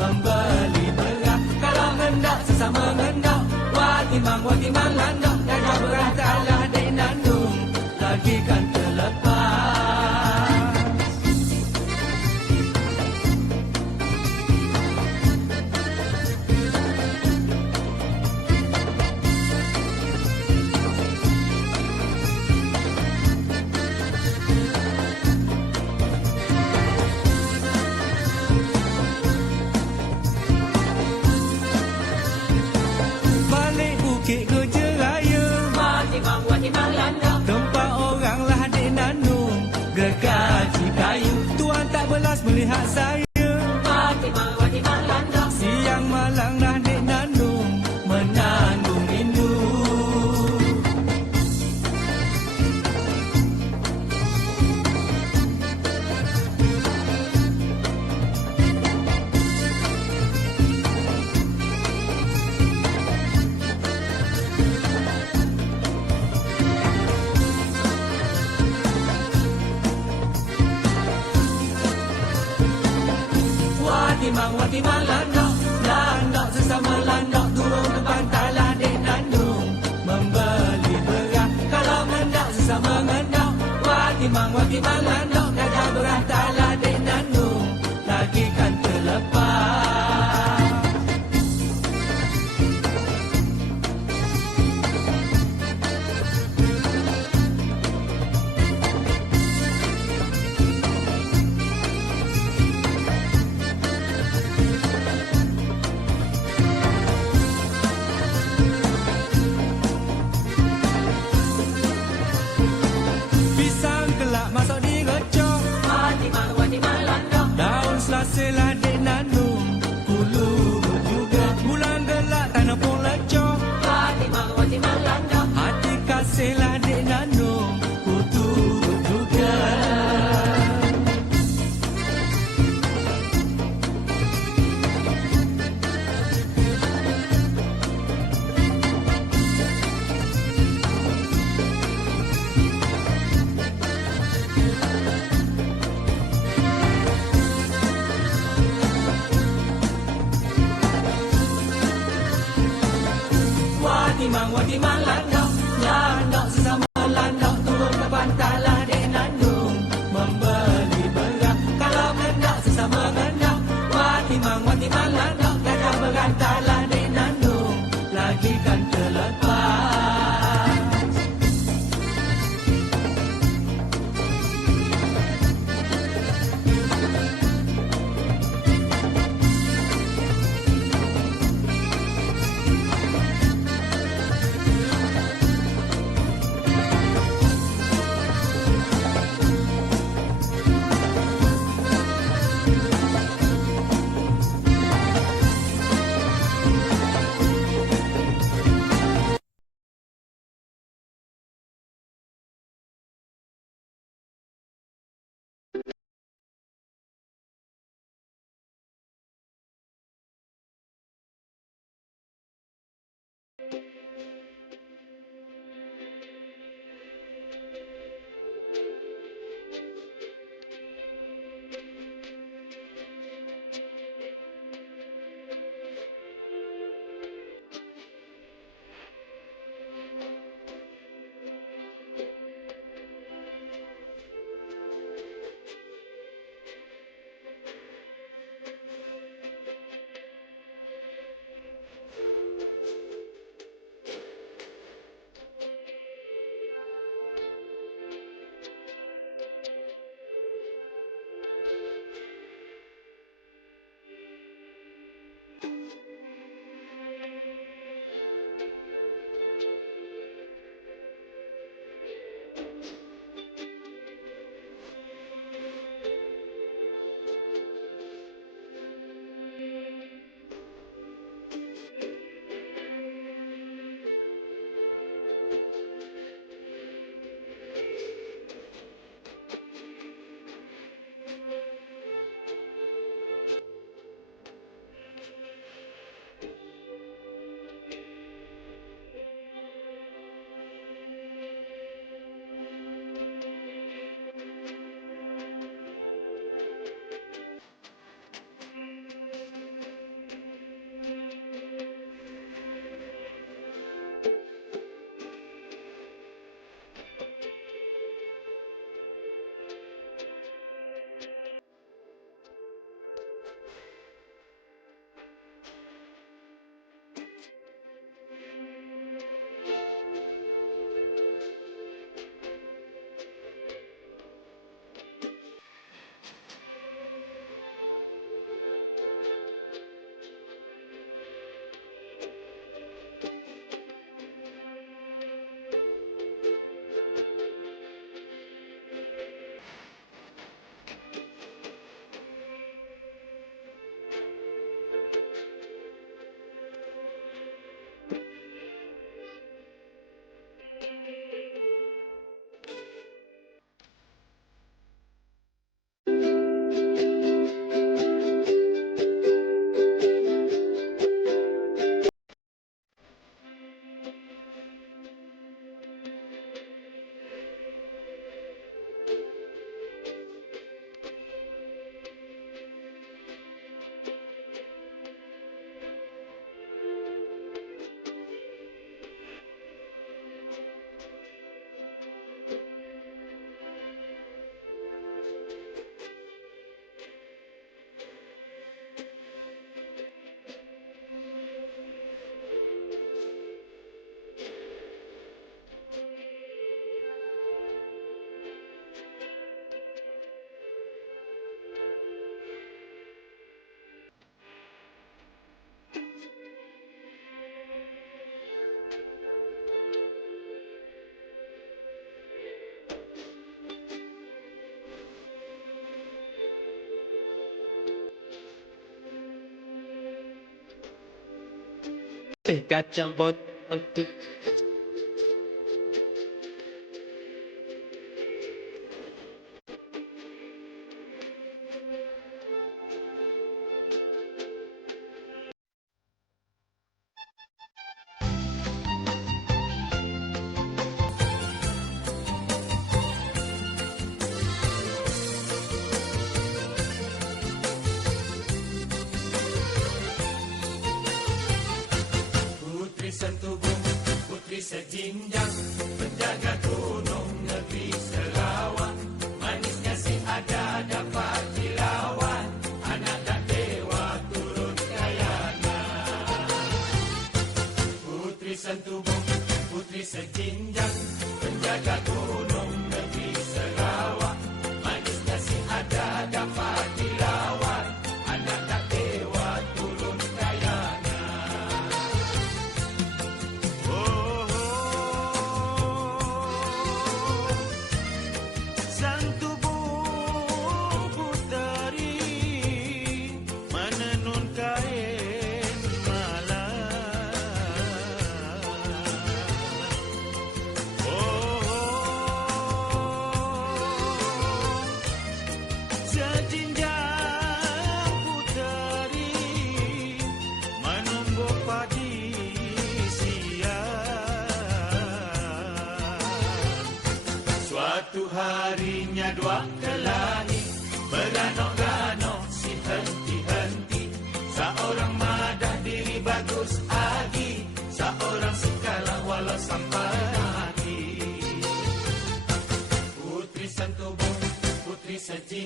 membeli merah kalau hendak sesama hendak. Wati mang wati mang landa হাসাই timbang wati landok, landok sesama landok turun ke pantai landik nandung Membeli beras. Kalau mandak sesama mandak Wati mang wati landok. Got that sejinjang penjaga gunung negeri Selawan manisnya si ada dapat dilawan. Anak dan dewa turun kayana putri sentubung putri sejinjang. จริ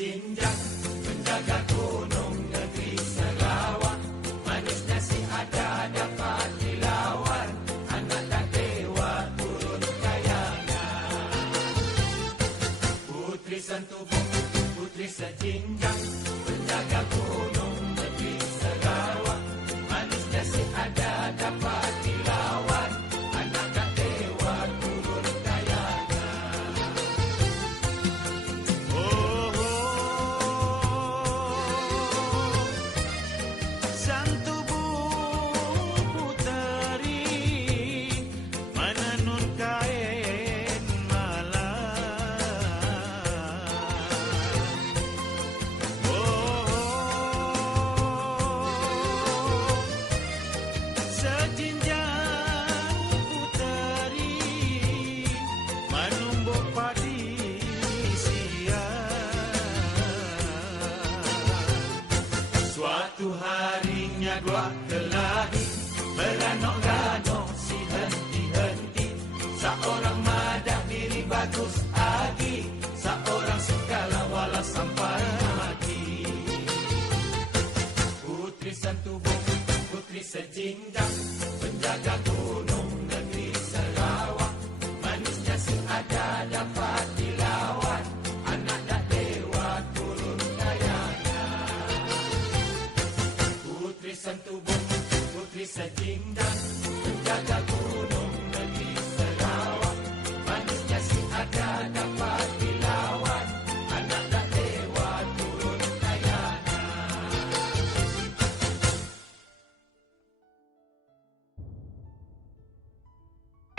Jinjak penjaga gunung negeri Sarawak Manusia si ada dapat dilawan. Anak tak dewa turun kayangan Putri sentuh putri sejinjak Jaja.